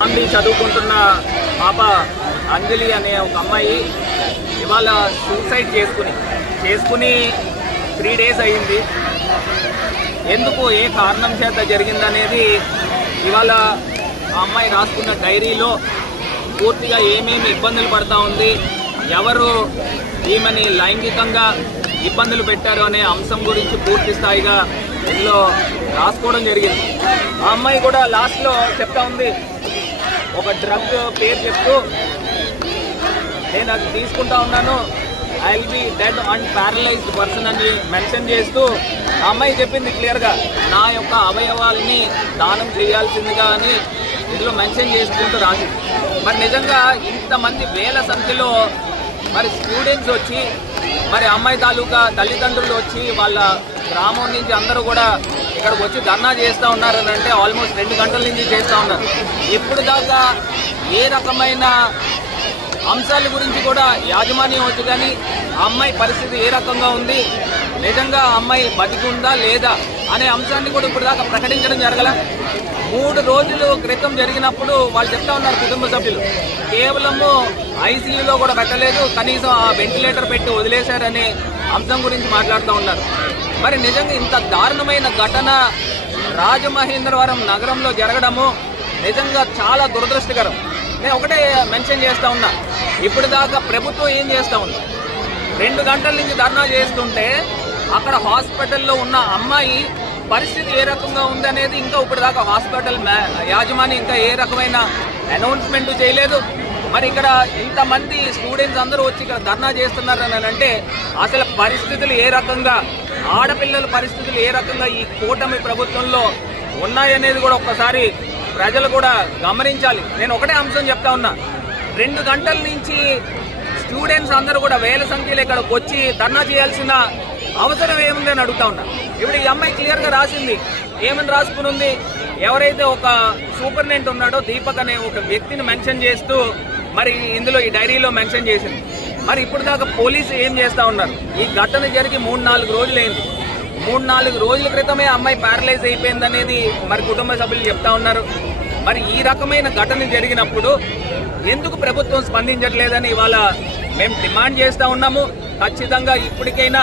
మంది చదువుకుంటున్న పాప అంజలి అనే ఒక అమ్మాయి ఇవాళ సూసైడ్ చేసుకుని 3 days అయ్యింది. ఎందుకు ఏ కారణం చేత జరిగిందనేది ఇవాళ ఆ అమ్మాయి రాసుకున్న డైరీలో పూర్తిగా ఏమేమి ఇబ్బందులు పడతా ఉంది, ఎవరు ఈమెని లైంగికంగా ఇబ్బందులు పెట్టారు అనే అంశం గురించి పూర్తి స్థాయిగా ఇందులో రాసుకోవడం జరిగింది. ఆ అమ్మాయి కూడా లాస్ట్లో చెప్తా ఉంది, ఒక డ్రగ్ పేరు చెప్తూ నేను అది తీసుకుంటా ఉన్నాను, I will be dead and paralysed person అని మెన్షన్ చేస్తూ ఆ అమ్మాయి చెప్పింది క్లియర్గా, నా యొక్క అవయవాల్ని దానం చేయాల్సిందిగా అని ఇందులో మెన్షన్ చేసుకుంటూ రాసింది. మరి నిజంగా ఇంతమంది వేల సంఖ్యలో మరి స్టూడెంట్స్ వచ్చి, మరి అమ్మాయి తాలూకా తల్లిదండ్రులు వచ్చి, వాళ్ళ గ్రామం నుంచి అందరూ కూడా ఇక్కడికి వచ్చి ధర్నా చేస్తూ ఉన్నారని అంటే ఆల్మోస్ట్ 2 గంటల నుంచి చేస్తూ ఉన్నారు. ఇప్పుడు దాకా ఏ రకమైన అంశాల గురించి కూడా యాజమాన్యం వచ్చి కానీ ఆ అమ్మాయి పరిస్థితి ఏ రకంగా ఉంది, నిజంగా ఆ అమ్మాయి బతికి ఉందా లేదా అనే అంశాన్ని కూడా ఇప్పుడు దాకా ప్రకటించడం జరగల. 3 రోజుల క్రితం జరిగినప్పుడు వాళ్ళు చెప్తా ఉన్నారు కుటుంబ సభ్యులు, కేవలము ఐసీయూలో కూడా పెట్టలేదు, కనీసం ఆ వెంటిలేటర్ పెట్టి వదిలేశారనే అంశం గురించి మాట్లాడుతూ ఉన్నారు. మరి నిజంగా ఇంత దారుణమైన ఘటన రాజమహేంద్రవరం నగరంలో జరగడము నిజంగా చాలా దురదృష్టకరం. నేను ఒకటే మెన్షన్ చేస్తూ ఉన్నా, ఇప్పుడు దాకా ప్రభుత్వం ఏం చేస్తూ ఉంది, 2 గంటల నుంచి ధర్నా చేస్తుంటే అక్కడ హాస్పిటల్లో ఉన్న అమ్మాయి పరిస్థితి ఏ రకంగా ఉందనేది ఇంకా ఇప్పటిదాకా హాస్పిటల్ యాజమాన్యం ఇంకా ఏ రకమైన అనౌన్స్మెంట్ చేయలేదు. మరి ఇక్కడ ఇంతమంది స్టూడెంట్స్ అందరూ వచ్చి ఇక్కడ ధర్నా చేస్తున్నారని అంటే అసలు పరిస్థితులు ఏ రకంగా, ఆడపిల్లల పరిస్థితులు ఏ రకంగా ఈ కూటమి ప్రభుత్వంలో ఉన్నాయనేది కూడా ఒక్కసారి ప్రజలు కూడా గమనించాలి. నేను ఒకటే అంశం చెప్తా ఉన్నా, 2 గంటల నుంచి స్టూడెంట్స్ అందరూ కూడా వేల సంఖ్యలో ఇక్కడికి వచ్చి ధర్నా చేయాల్సిన అవసరం ఏముంది అని అడుగుతా ఉన్నా. ఇప్పుడు ఈ అమ్మాయి క్లియర్గా రాసింది, ఏమని రాసుకుని ఉంది, ఎవరైతే ఒక సూపరింటెండెంట్ ఉన్నాడో దీపక్ అనే ఒక వ్యక్తిని మెన్షన్ చేస్తూ మరి ఇందులో ఈ డైరీలో మెన్షన్ చేసింది. మరి ఇప్పుడు దాకా పోలీసు ఏం చేస్తూ ఉన్నారు, ఈ ఘటన జరిగి 3-4 రోజులైంది. 3-4 రోజుల క్రితమే అమ్మాయి ప్యారలైజ్ అయిపోయింది అనేది మరి కుటుంబ సభ్యులు చెప్తా ఉన్నారు. మరి ఈ రకమైన ఘటన జరిగినప్పుడు ఎందుకు ప్రభుత్వం స్పందించట్లేదని ఇవాళ మేము డిమాండ్ చేస్తూ ఉన్నాము. ఖచ్చితంగా ఇప్పటికైనా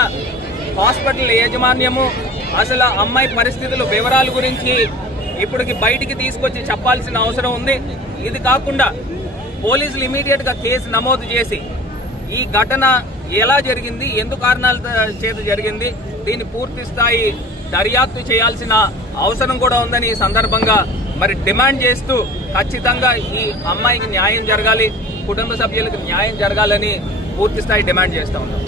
హాస్పిటల్ యాజమాన్యము అసలు అమ్మాయి పరిస్థితుల వివరాల గురించి ఇప్పటికి బయటికి తీసుకొచ్చి చెప్పాల్సిన అవసరం ఉంది. ఇది కాకుండా పోలీసులు ఇమీడియట్గా కేసు నమోదు చేసి ఈ ఘటన ఎలా జరిగింది, ఎందుకు కారణాల చేత జరిగింది, దీన్ని పూర్తి స్థాయి దర్యాప్తు చేయాల్సిన అవసరం కూడా ఉందని ఈ సందర్భంగా మరి డిమాండ్ చేస్తూ ఖచ్చితంగా ఈ అమ్మాయికి న్యాయం జరగాలి, కుటుంబ సభ్యులకు న్యాయం జరగాలని పూర్తి స్థాయి డిమాండ్ చేస్తూ ఉన్నాం.